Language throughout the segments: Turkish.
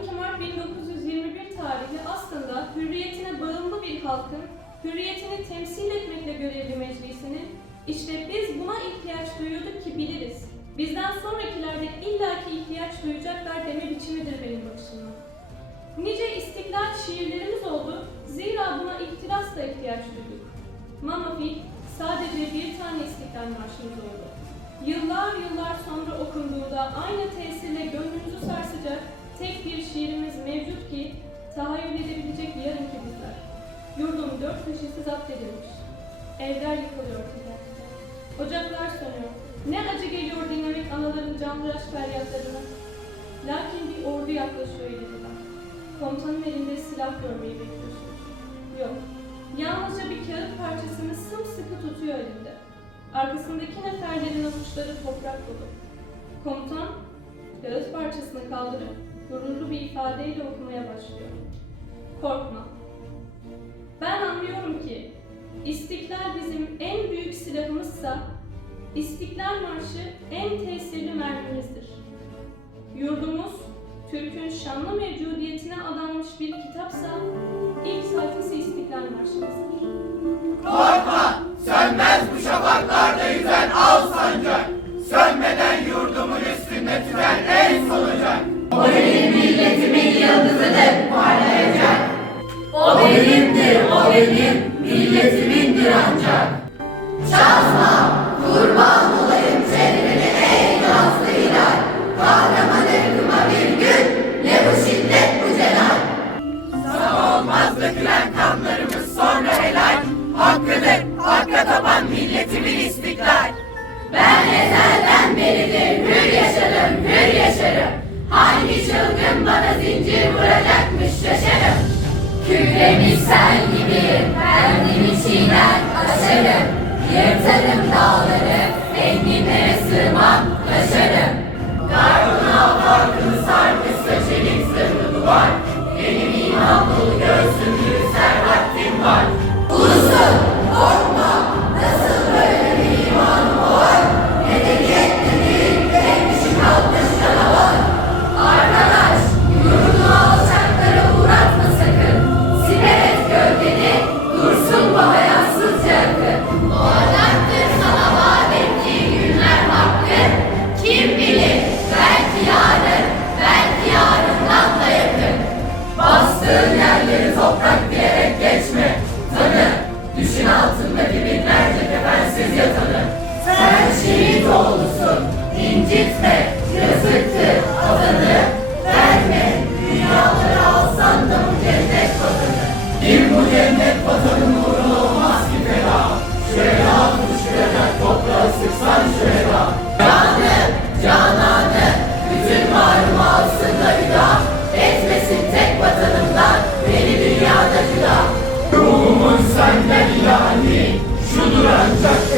12 Mart 1921 tarihli aslında hürriyetine bağımlı bir halkın hürriyetini temsil etmekle görevli meclisinin işte biz buna ihtiyaç duyuyorduk ki biliriz. Bizden sonrakilerde illaki ihtiyaç duyacaklar deme biçimidir benim bakışımda. Nice istiklal şiirlerimiz oldu, zira buna ihtirasla ihtiyaç duyduk. Mamafi sadece bir tane istiklal marşımız oldu. Yıllar yıllar sonra okunduğunda aynı tesirle gönlümüzü sarsacak tek bir şiirimiz mevcut ki tahayyül edebilecek yarınki bizler. Yurdum dört köşesi zapt edilmiş. Evler yıkılıyor teker. Ocaklar sönüyor. Ne acı geliyor dinlemek anaların canhıraş feryatlarını. Lakin bir ordu yaklaşıyor ileriden. Komutanın elinde silah görmeyi bekliyorsunuz. Yok. Yalnızca bir kağıt parçasını sımsıkı tutuyor elinde. Arkasındaki neferlerin avuçları toprak dolu. Komutan kağıt parçasını kaldırıp gururlu bir ifadeyle okumaya başlıyor. Korkma. Ben anlıyorum ki istiklal bizim en büyük silahımızsa İstiklal Marşı en tesirli mermimizdir. Yurdumuz Türk'ün şanlı mevcudiyetine adanmış beridir hür yaşarım, hür yaşarım. Hangi çılgın bana zincir vuracakmış şaşarım. Kükremiş sel gibiyim, kendimi çiğner aşarım. Yırtarım dağları, oğlusun, incitme, yazıktır atanı. Verme, dünyaları alsan da bu cennet vatanı. Kim bu cennet vatanın uğruna olmaz ki feda. Şöyle fışkıracak toprağı sıksan şöyle. Canı, cananı, bütün varımı alsın da hüda, etmesin tek vatanımdan, beni dünyada cüda. Ruhumun senden ilahi, şudur ancak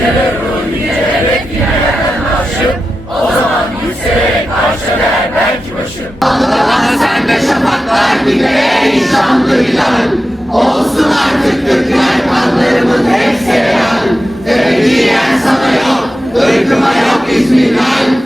Fışkırır ruh yücelerek yerden başım. O zaman yükselerek parçalar belki başım. Ama sen de şafaklar gibi ey şanlı hilal. Olsun artık dökülen kanlarımın hepsi helal. Ebediyen sana yok, ırkıma yok İzmir'den.